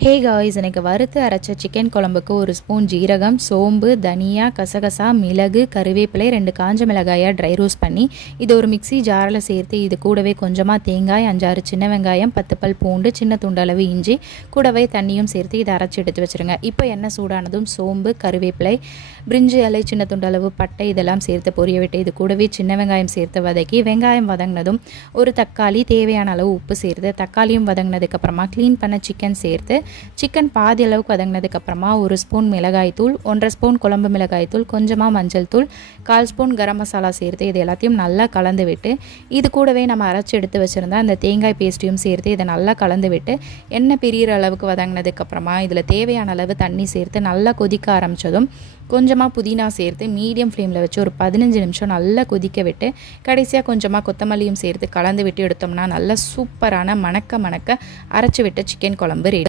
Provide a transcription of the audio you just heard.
Hey guys, எனக்கு வறுத்து அரைச்ச சிக்கன் குழம்புக்கு ஒரு ஸ்பூன் ஜீரகம், சோம்பு, தனியா, கசகசா, மிளகு, கருவேப்பிலை, 2 காஞ்ச மிளகாயை ட்ரை ரோஸ்ட் பண்ணி இது ஒரு மிக்ஸி ஜாரில் சேர்த்து இது கூடவே கொஞ்சமாக தேங்காய், 5-6 சின்ன வெங்காயம், 10 பல் பூண்டு, சின்ன துண்டளவு இஞ்சி, கூடவே தண்ணியும் சேர்த்து இதை அரைச்சி எடுத்து வச்சுருங்க. இப்போ எண்ணெய் சூடானதும் சோம்பு, கருவேப்பிலை, பிரிஞ்சி இலை, சின்ன துண்டளவு பட்டை இதெல்லாம் சேர்த்து பொரிய விட்டு இது கூடவே சின்ன வெங்காயம் சேர்த்து வதக்கி வெங்காயம் வதங்கினதும் ஒரு தக்காளி, தேவையான அளவு உப்பு சேர்த்து தக்காளியும் வதங்கினதுக்கப்புறமா க்ளீன் பண்ண சிக்கன் சேர்த்து சிக்கன் பாதி அளவுக்கு வதங்கினதுக்கப்புறமா 1 ஸ்பூன் மிளகாய்த்தூள், 1.5 ஸ்பூன் குழம்பு மிளகாய்த்தூள், கொஞ்சமாக மஞ்சள் தூள், 1/4 ஸ்பூன் கரம் மசாலா சேர்த்து இது எல்லாத்தையும் நல்லா கலந்து விட்டு இது கூடவே நம்ம அரைச்சி எடுத்து வச்சுருந்தா அந்த தேங்காய் பேஸ்ட்டையும் சேர்த்து இதை நல்லா கலந்து விட்டு எண்ணெய் பிரிகிற அளவுக்கு வதங்கினதுக்கப்புறமா இதில் தேவையான அளவு தண்ணி சேர்த்து நல்லா கொதிக்க ஆரம்பித்ததும் கொஞ்சமாக புதினா சேர்த்து மீடியம் ஃப்ளேமில் வச்சு ஒரு 15 நிமிஷம் நல்லா கொதிக்க விட்டு கடைசியாக கொஞ்சமாக கொத்தமல்லியும் சேர்த்து கலந்து விட்டு எடுத்தோம்னா நல்லா சூப்பரான மணக்க அரைச்சி விட்ட சிக்கன் குழம்பு ரெடி.